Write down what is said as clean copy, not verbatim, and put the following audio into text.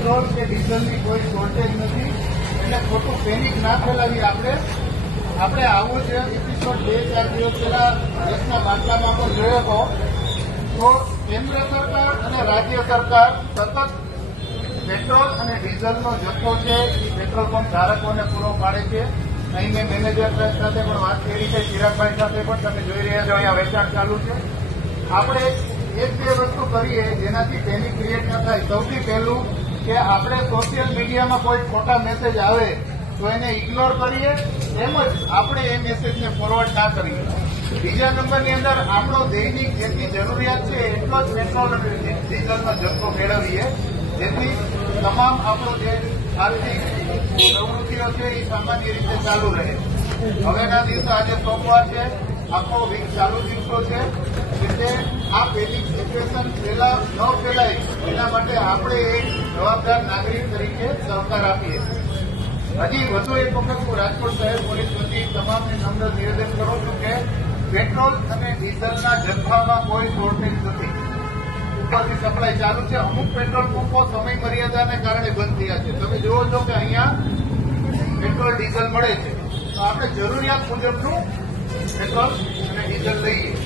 Petrol કે ડીઝલની કોઈ shortage નથી, એટલે ખોટું પેનિક ના ફેલાવી. આપણે આવું જ એપિસોડ 2-4 દિવસ પહેલા દેશના બાટલામાં પણ જોયો હતો. તો કેન્દ્ર સરકાર અને રાજ્ય સરકાર સતત પેટ્રોલ અને ડીઝલનો જથ્થો છે એ પેટ્રોલ પંપ ધારકોને પૂરો પાડે છે. અહીં મેં મેનેજર સાથે પણ વાત કરી છે, ચિરાગભાઈ સાથે પણ તમે જોઈ રહ્યા છો અહીંયા વેચાણ ચાલુ છે. આપણે એક બે વસ્તુ કરીએ જેનાથી પેનિક ક્રિએટ ન થાય. સૌથી પહેલું કે આપણે સોશિયલ મીડિયામાં કોઈ ખોટા મેસેજ આવે તો એને ઇગ્નોર કરીએ, તેમજ આપણે એ મેસેજને ફોરવર્ડ ના કરીએ. બીજા નંબરની અંદર આપણો દૈનિક જેટલી જરૂરિયાત છે એટલો જ પેટ્રોલ અને ડીઝલનો જથ્થો મેળવીએ, જેથી તમામ આપણો જે આર્થિક પ્રવૃત્તિઓ છે એ સામાન્ય રીતે ચાલુ રહે. હવેના દિવસો આજે સોમવાર છે, આખો વીક ચાલુ દિવસો છે, એટલે આ પેનિક સિચ્યુએશન પહેલા ન ફેલાય એના માટે આપણે એક જવાબદાર નાગરિક તરીકે સહકાર આપીએ. હજી વધુ એક વખત હું રાજકોટ શહેર પોલીસ વતી તમામને નમ્ર નિવેદન કરું છું કે પેટ્રોલ અને ડીઝલના જથ્થામાં કોઈ શોર્ટેજ નથી. ઉપરથી સપ્લાય ચાલુ છે. અમુક પેટ્રોલ પંપો સમય મર્યાદાને કારણે બંધ થયા છે. તમે જુઓ છો કે અહીંયા પેટ્રોલ ડીઝલ મળે છે, તો આપણે જરૂરિયાત મુજબનું પેટ્રોલ અને ડીઝલ લઈએ.